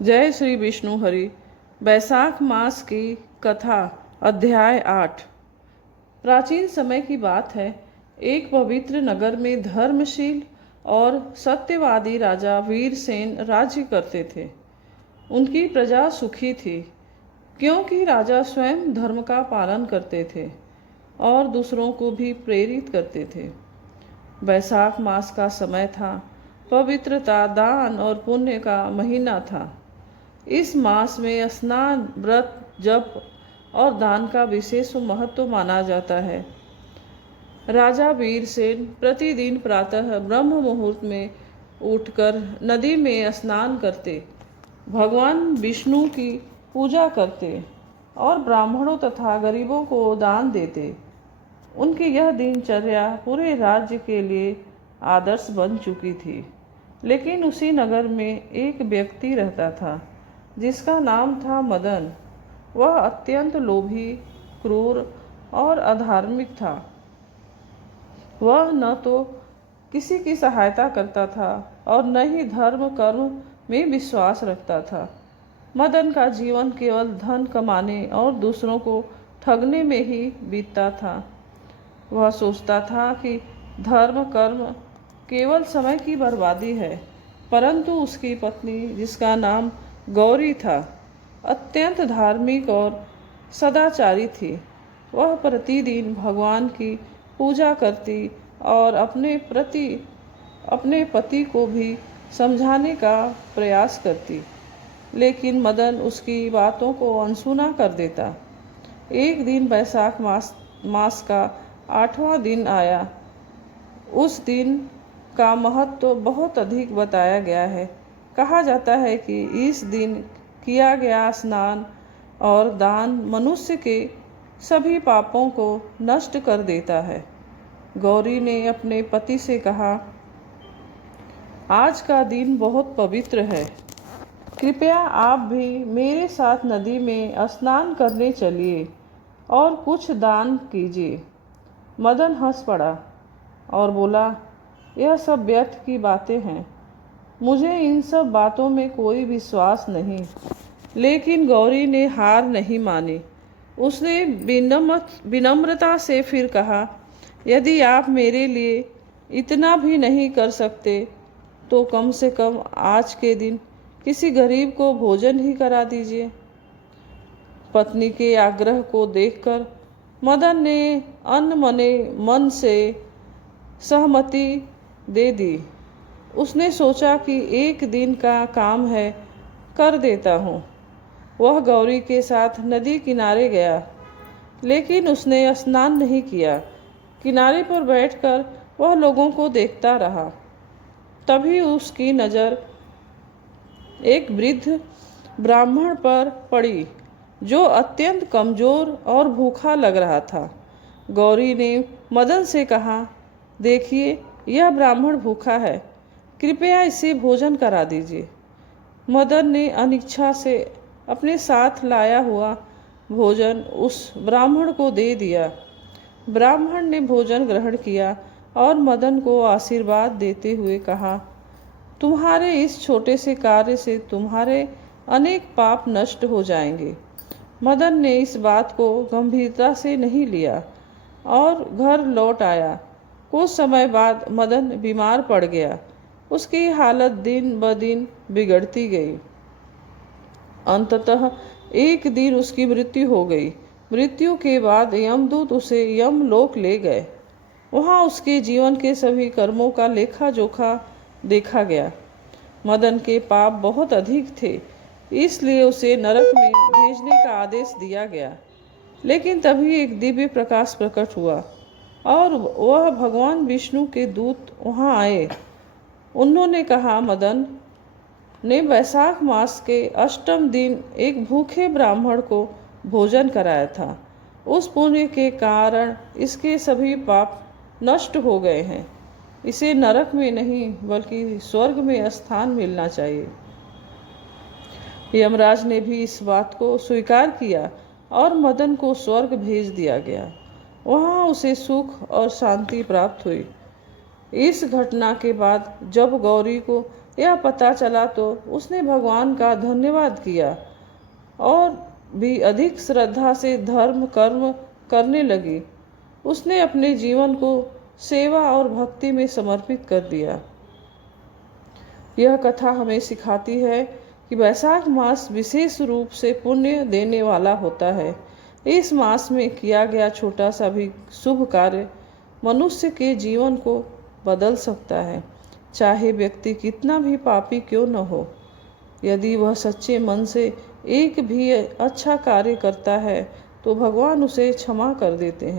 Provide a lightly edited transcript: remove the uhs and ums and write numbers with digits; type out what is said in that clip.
जय श्री विष्णु हरि। बैसाख मास की कथा, अध्याय 8। प्राचीन समय की बात है। एक पवित्र नगर में धर्मशील और सत्यवादी राजा वीरसेन राज्य करते थे। उनकी प्रजा सुखी थी, क्योंकि राजा स्वयं धर्म का पालन करते थे और दूसरों को भी प्रेरित करते थे। बैसाख मास का समय था। पवित्रता, दान और पुण्य का महीना था। इस मास में स्नान, व्रत, जप और दान का विशेष महत्व माना जाता है। राजा वीरसेन प्रतिदिन प्रातः ब्रह्म मुहूर्त में उठकर नदी में स्नान करते, भगवान विष्णु की पूजा करते और ब्राह्मणों तथा गरीबों को दान देते। उनकी यह दिनचर्या पूरे राज्य के लिए आदर्श बन चुकी थी। लेकिन उसी नगर में एक व्यक्ति रहता था जिसका नाम था मदन। वह अत्यंत लोभी, क्रूर और अधार्मिक था। वह न तो किसी की सहायता करता था और न ही धर्म कर्म में विश्वास रखता था। मदन का जीवन केवल धन कमाने और दूसरों को ठगने में ही बीतता था। वह सोचता था कि धर्म कर्म केवल समय की बर्बादी है, परंतु उसकी पत्नी, जिसका नाम गौरी था, अत्यंत धार्मिक और सदाचारी थी। वह प्रतिदिन भगवान की पूजा करती और अपने पति को भी समझाने का प्रयास करती, लेकिन मदन उसकी बातों को अनसुना कर देता। एक दिन बैसाख मास का 8वां दिन आया। उस दिन का महत्व बहुत अधिक बताया गया है। कहा जाता है कि इस दिन किया गया स्नान और दान मनुष्य के सभी पापों को नष्ट कर देता है। गौरी ने अपने पति से कहा, आज का दिन बहुत पवित्र है, कृपया आप भी मेरे साथ नदी में स्नान करने चलिए और कुछ दान कीजिए। मदन हंस पड़ा और बोला, यह सब व्यर्थ की बातें हैं, मुझे इन सब बातों में कोई विश्वास नहीं। लेकिन गौरी ने हार नहीं मानी। उसने विनम्रता से फिर कहा, यदि आप मेरे लिए इतना भी नहीं कर सकते तो कम से कम आज के दिन किसी गरीब को भोजन ही करा दीजिए। पत्नी के आग्रह को देखकर मदन ने अनमने मन से सहमति दे दी। उसने सोचा कि एक दिन का काम है, कर देता हूँ। वह गौरी के साथ नदी किनारे गया, लेकिन उसने स्नान नहीं किया। किनारे पर बैठकर वह लोगों को देखता रहा। तभी उसकी नज़र एक वृद्ध ब्राह्मण पर पड़ी, जो अत्यंत कमज़ोर और भूखा लग रहा था। गौरी ने मदन से कहा, देखिए, यह ब्राह्मण भूखा है, कृपया इसे भोजन करा दीजिए। मदन ने अनिच्छा से अपने साथ लाया हुआ भोजन उस ब्राह्मण को दे दिया। ब्राह्मण ने भोजन ग्रहण किया और मदन को आशीर्वाद देते हुए कहा, तुम्हारे इस छोटे से कार्य से तुम्हारे अनेक पाप नष्ट हो जाएंगे। मदन ने इस बात को गंभीरता से नहीं लिया और घर लौट आया। कुछ समय बाद मदन बीमार पड़ गया। उसकी हालत दिन ब दिन बिगड़ती गई। अंततः एक दिन उसकी मृत्यु हो गई। मृत्यु के बाद यमदूत उसे यमलोक ले गए। वहाँ उसके जीवन के सभी कर्मों का लेखा जोखा देखा गया। मदन के पाप बहुत अधिक थे, इसलिए उसे नरक में भेजने का आदेश दिया गया। लेकिन तभी एक दिव्य प्रकाश प्रकट हुआ और वह भगवान विष्णु के दूत वहाँ आए। उन्होंने कहा, मदन ने बैसाख मास के अष्टम दिन एक भूखे ब्राह्मण को भोजन कराया था। उस पुण्य के कारण इसके सभी पाप नष्ट हो गए हैं। इसे नरक में नहीं बल्कि स्वर्ग में स्थान मिलना चाहिए। यमराज ने भी इस बात को स्वीकार किया और मदन को स्वर्ग भेज दिया गया। वहाँ उसे सुख और शांति प्राप्त हुई। इस घटना के बाद जब गौरी को यह पता चला तो उसने भगवान का धन्यवाद किया और भी अधिक श्रद्धा से धर्म कर्म करने लगी। उसने अपने जीवन को सेवा और भक्ति में समर्पित कर दिया। यह कथा हमें सिखाती है कि वैशाख मास विशेष रूप से पुण्य देने वाला होता है। इस मास में किया गया छोटा सा भी शुभ कार्य मनुष्य के जीवन को बदल सकता है, चाहे व्यक्ति कितना भी पापी क्यों न हो। यदि वह सच्चे मन से एक भी अच्छा कार्य करता है तो भगवान उसे क्षमा कर देते हैं।